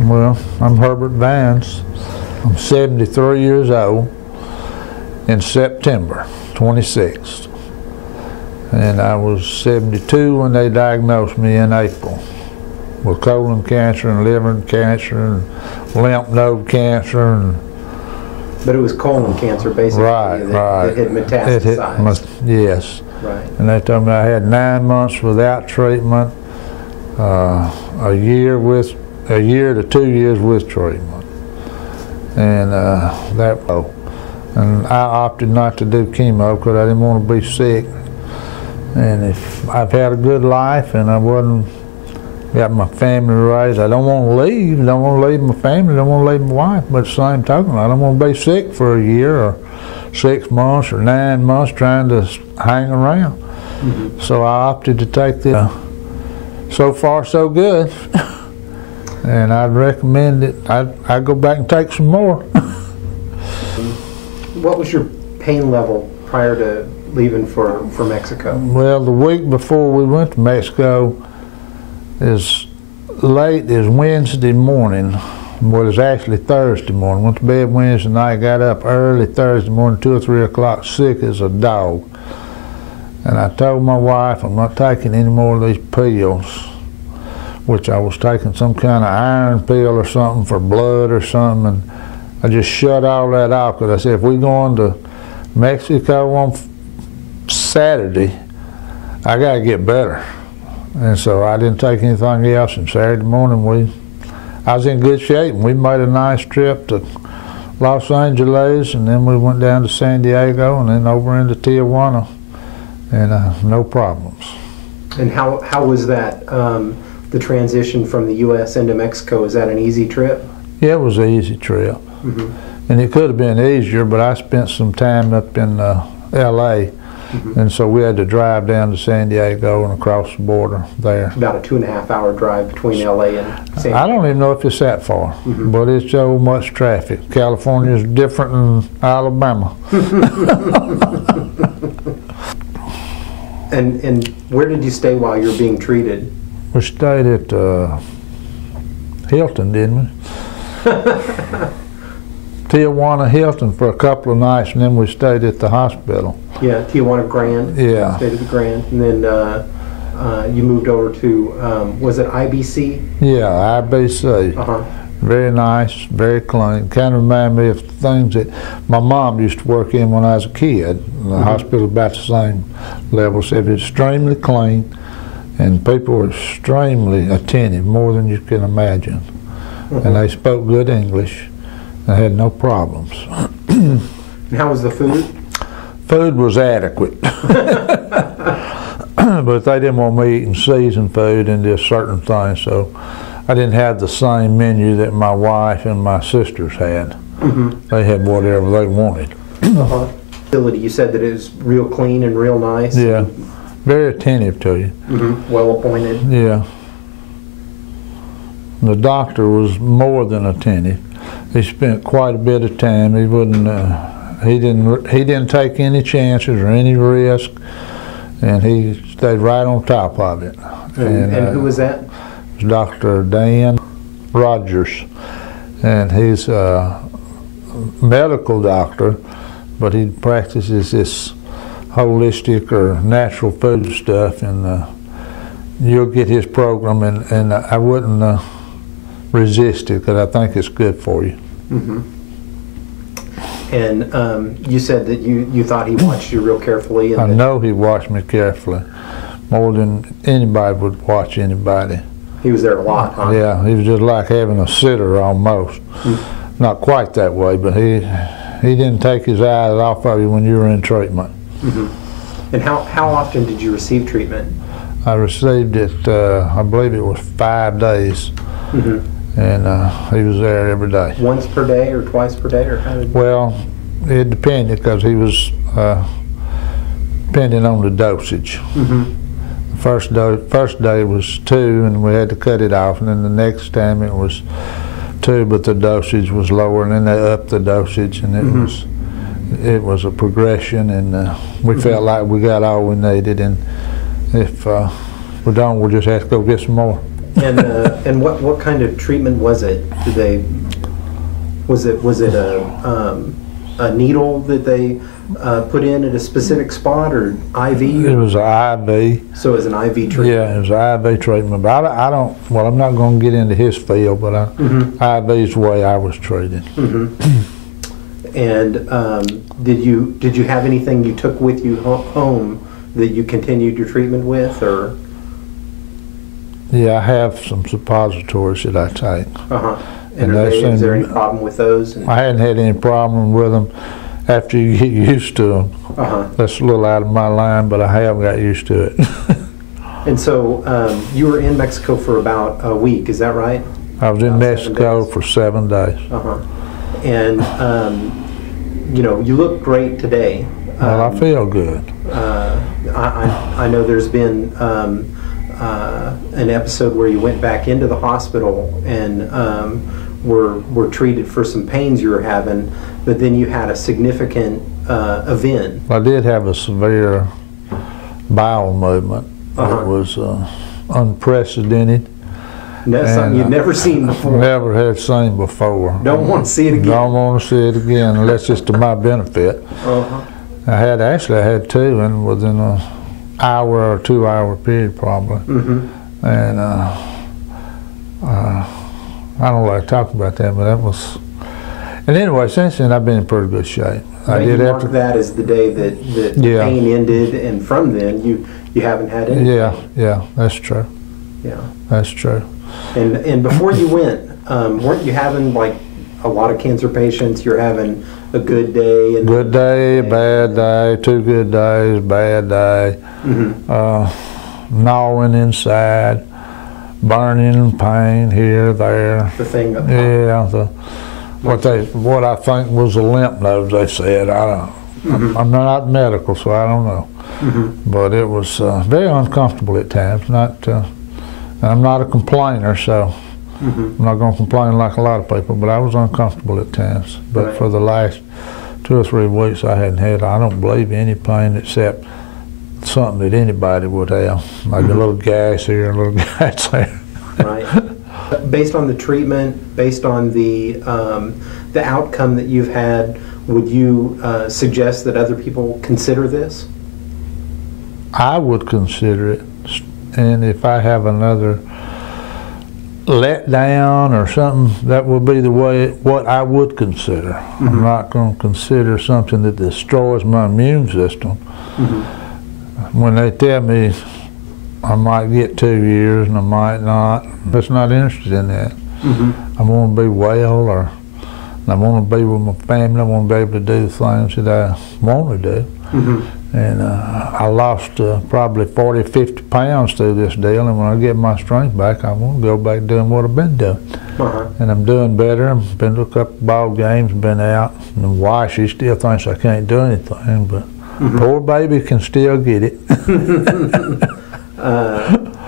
Well, I'm Herbert Vance. I'm 73 years old in September 26th. And I was 72 when they diagnosed me in April with colon cancer and liver cancer and lymph node cancer. But it was colon cancer, basically, right. It had metastasized. Yes. Right. And they told me I had 9 months without treatment, a year to 2 years with treatment, and and I opted not to do chemo because I didn't want to be sick. And if I've had a good life and I wasn't got my family raised, I don't want to leave. I don't want to leave my family. I don't want to leave my wife. But at the same token, I don't want to be sick for a year or 6 months or 9 months trying to hang around. Mm-hmm. So I opted to take this. So far, so good. And I'd recommend it. I'd go back and take some more. What was your pain level prior to leaving for Mexico? Well, the week before we went to Mexico, as late as Wednesday morning, well, it was actually Thursday morning. Went to bed Wednesday night, got up early Thursday morning, 2 or 3 o'clock, sick as a dog. And I told my wife, I'm not taking any more of these pills, which I was taking some kind of iron pill or something for blood or something. And I just shut all that off because I said, if we're going to Mexico on Saturday, I got to get better. And so I didn't take anything else. And Saturday morning, I was in good shape, and we made a nice trip to Los Angeles, and then we went down to San Diego, and then over into Tijuana, and no problems. And how was that, the transition from the U.S. into Mexico? Was that an easy trip? Yeah, it was an easy trip. Mm-hmm. And it could have been easier, but I spent some time up in L.A., mm-hmm. and so we had to drive down to San Diego and across the border there. About a 2.5-hour drive between L.A. and San Diego. I don't even know if it's that far, mm-hmm. but it's so much traffic. California is different than Alabama. And where did you stay while you were being treated? We stayed at Hilton, didn't we? Tijuana Hilton for a couple of nights, and then we stayed at the hospital. Yeah, Tijuana Grand. Yeah. Stayed at the Grand, and then you moved over to, was it IBC? Yeah, IBC. Uh-huh. Very nice, very clean. Kind of remind me of things that my mom used to work in when I was a kid. The mm-hmm. hospital about the same level. So it was extremely clean, and people were extremely attentive, more than you can imagine. Mm-hmm. And they spoke good English. I had no problems. And how was the food? Food was adequate. But they didn't want me eating seasoned food and just certain things, so I didn't have the same menu that my wife and my sisters had. Mm-hmm. They had whatever they wanted. Uh-huh. You said that it was real clean and real nice. Yeah, very attentive to you. Mm-hmm. Well appointed. Yeah. The doctor was more than attentive. He spent quite a bit of time. He wouldn't. He didn't take any chances or any risk, and he stayed right on top of it. And who was that? Dr. Dan Rogers, and he's a medical doctor, but he practices this holistic or natural food stuff, and you'll get his program, and I wouldn't resist it because I think it's good for you. Mm-hmm. And you said that you thought he watched you real carefully. And I know he watched me carefully, more than anybody would watch anybody. He was there a lot, huh? Yeah, he was just like having a sitter almost. Mm-hmm. Not quite that way, but he didn't take his eyes off of you when you were in treatment. Mm-hmm. And how often did you receive treatment? I received it, I believe it was 5 days. Mm-hmm. And he was there every day. Once per day or twice per day, or how did? Well, it depended because he was depending on the dosage. Mm-hmm. The first day was 2, and we had to cut it off, and then the next time it was 2, but the dosage was lower, and then they upped the dosage, and it was a progression, and we mm-hmm. felt like we got all we needed, and if we don't, we'll just have to go get some more. And what kind of treatment was it? Was it a needle that they put in at a specific spot, or IV? It was an IV. So it was an IV treatment? Yeah, it was an IV treatment. But I don't, well, I'm not going to get into his field, but IV is the way I was treated. And did you have anything you took with you home that you continued your treatment with, or? Yeah, I have some suppositories that I take. And is there any problem with those? I hadn't had any problem with them after you get used to them. That's a little out of my line, but I have got used to it. And so you were in Mexico for about a week, is that right? I was in Mexico for 7 days. And you know, you look great today. Well, I feel good. I know there's been an episode where you went back into the hospital and were treated for some pains you were having, but then you had a significant event. I did have a severe bowel movement. It was unprecedented. That's something you'd never seen before. Never had seen before. Don't want to see it again. Don't want to see it again unless it's to my benefit. I had two, and within an hour or 2 hour period probably. And I don't like talking about that, but that was. And anyway, since then I've been in pretty good shape. I did after that as the day that the pain ended, and from then you haven't had any. Yeah, that's true. Yeah, that's true. And before you went, weren't you having like a lot of cancer patients? You're having a good day and good day, bad day, 2 good days, bad day, gnawing inside, burning pain here, there. The thing. Yeah, what I think was a lymph nodes. They said I'm not medical, so I don't know. But it was very uncomfortable at times. I'm not a complainer, so I'm not going to complain like a lot of people, but I was uncomfortable at times. But for the last 2 or 3 weeks, I don't believe, any pain except something that anybody would have, like a little gas here, a little gas there. Right. Based on the treatment, based on the outcome that you've had, would you suggest that other people consider this? I would consider it. And if I have another letdown or something, that would be what I would consider. I'm not going to consider something that destroys my immune system. When they tell me I might get 2 years and I might not, I'm just not interested in that. I want to be well, or I want to be with my family. I want to be able to do the things that I want to do. And I lost probably 40, 50 pounds through this deal, and when I get my strength back, I want to go back doing what I've been doing. And I'm doing better. I've been to a couple ball games, been out, and the wife, she still thinks I can't do anything, but poor baby can still get it.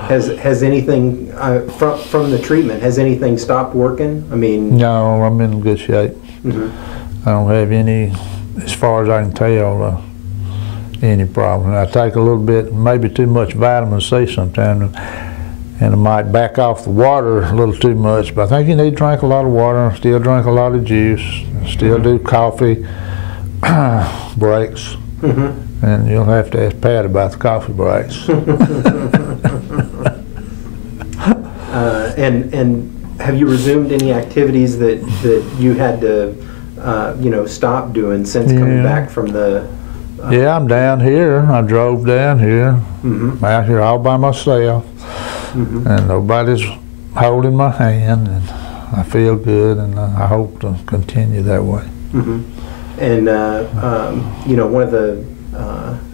Has anything, from the treatment, has anything stopped working? I mean... No, I'm in good shape. I don't have any, as far as I can tell, any problem. I take a little bit, maybe too much vitamin C sometimes, and I might back off the water a little too much, but I think you need to drink a lot of water, still drink a lot of juice, still do coffee breaks, and you'll have to ask Pat about the coffee breaks. And have you resumed any activities that you had to stop doing since coming back from the... Yeah, I'm down here. I drove down here, out here all by myself, and nobody's holding my hand, and I feel good, and I hope to continue that way. And one of the,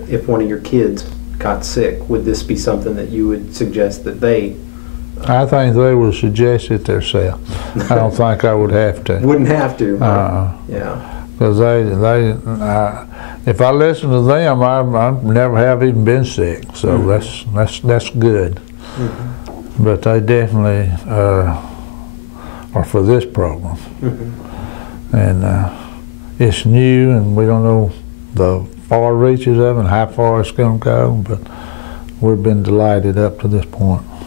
if one of your kids got sick, would this be something that you would suggest that they? I think they would suggest it themselves. I don't think I would have to. Wouldn't have to. Yeah. Because if I listen to them, I never have even been sick. So that's good. But they definitely are for this program. And it's new, and we don't know the far reaches of it and how far it's going to go. But we've been delighted up to this point.